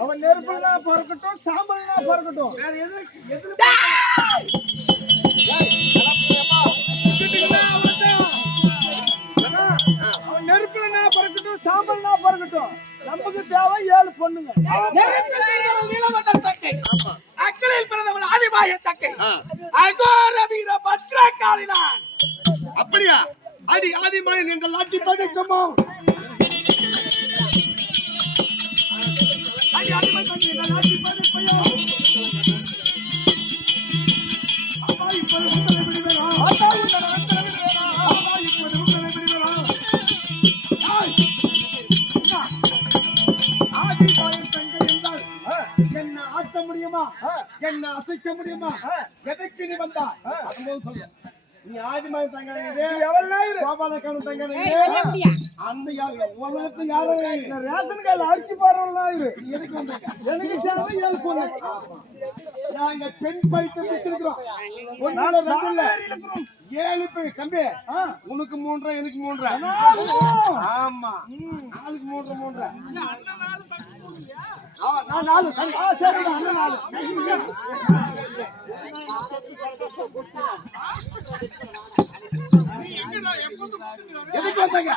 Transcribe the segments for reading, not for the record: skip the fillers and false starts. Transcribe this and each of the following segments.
அவன் நெருப்புனா பொறுக்கட்டும், சாம்பல்னா பொறுக்கட்டும். அவன் நெருப்புனா பொறுக்கட்டும், சாம்பல்னா பொறுக்கட்டும். நமக்கு தேவை 7 பொண்ணுங்க. அக்கறையில் பிறந்தவள் ஆதிபாய தக்கை அகோர வீர பத்ரகாளினான். அப்படியா? அடி ஆதிமாயன் என்ற லாட்டி படைக்குமோ? அடி ஆதிமாயன் என்ற லாட்டி படைப்பையோ? அப்பா இப்போது உங்களை விடுவேனா? அப்பா இப்போது உங்களை விடுவேனா? அப்பா இப்போது உங்களை விடுவேனா? ஆதிபாயன் தங்கை என்றால் என்ன ஆட்ட முடியுமா? என்ன அசைக்க முடியுமா? எதற்கு நீ வந்தா? அதுபோல் சொல்ல. நீ ஆதிமாயன் தங்கை கோபாலக்காரன் தங்கை அந்த உலகத்து யாரும் ரேஷன் கார்டு அரிசி போறவங்க எதுக்கு வந்தாங்க? எனக்கு தேவை 7 பொண்ணு. நாங்க பெண் படித்து வச்சிருக்கிறோம். 7 பேர் தம்பி. உனக்கு 3 எனக்கு 3. ஆமா 4க்கு 3 நான் 4. சரி அண்ணன் 4. எதுக்கு வந்தாங்க?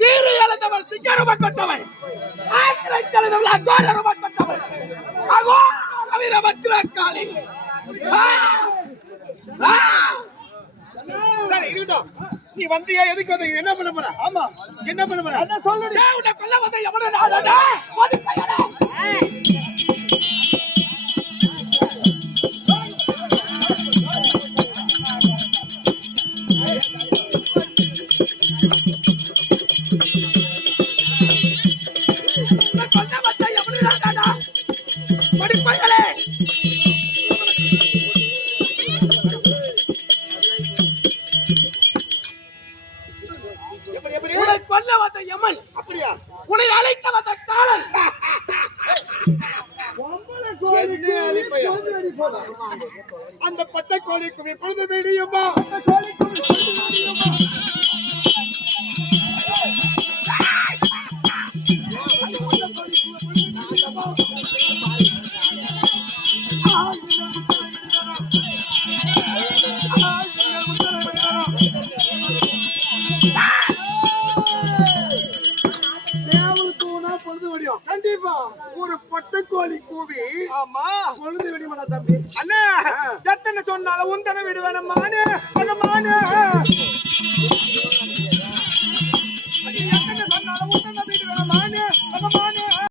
சீரியலதவள் சிங்கரமட்டவள் ஆக்கிரத்தலதவள் அகோரமட்டவள் அகோர வீரபத்ரகாளி. சரி இருக்கட்டும். நீ வந்தியா? எதுக்கு வந்த? என்ன பண்ண போற? ஆமா என்ன பண்ண போற? அத சொல்லுடி. உன்னை கொல்ல வந்த எவனோ நாடா ஓடி கையடா. அந்த பட்டை கோழிக்கு எப்பொழுது விடியுமா? கண்டிப்பா ஒரு பட்டுக்கோழி கூவி பொழுது விடுமடா தம்பி. அண்ணா எத்தனை சொன்னாலும் உந்தனை விடுவேன் மானே பகமானே. எத்தனை சொன்னாலும் உந்தனை விடுவேன் மானே